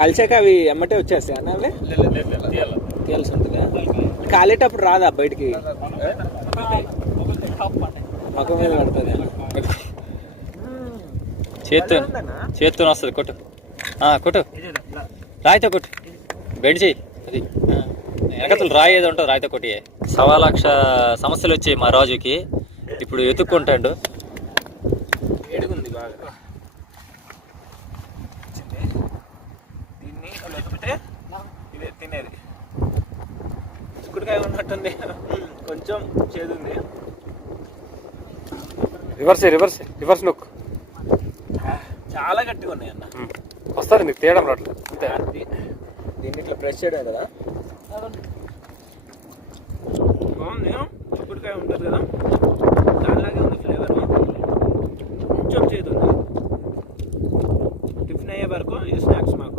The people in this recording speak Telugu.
కాల్చాక అవి ఎమ్మటే వచ్చేస్తాయి అన్న అవి తీయాల్సి ఉంటుందా? కాలేటప్పుడు రాదా బయటికి? మొఖం మీద పడుతుంది. చేత్తో వస్తుంది. కొట్టు కొట్టు, రాయితో కొట్టు, బెండ్ చేయి. అది వెనకతలు రాయి ఏదో ఉంటుంది, రాయితో కొట్టి. 1,00,000 సమస్యలు వచ్చాయి మా రాజుకి. ఇప్పుడు ఎత్తుక్కుంటాడు. ఏడుగుంది బాగా. దీన్ని లేకపోతే ఇదే తినేది. చిక్కుడుకాయ ఉన్నట్టుంది, కొంచెం చేదుంది. రివర్స్ నొక్కు. చాలా గట్టిగా ఉన్నాయి అన్న. వస్తుంది నీకు తేయడం రావట్లేదు అంతే. దీన్ని ఇట్లా ప్రెస్ చేయడం కదా. బాగుంది. చిక్కుడుకాయ ఉంటుంది కదా, దానిలాగే ఉంది ఫ్లేవర్. కొంచెం చేదు ఉంది. టిఫిన్ అయ్యే వరకు ఈ స్నాక్స్ మాకు.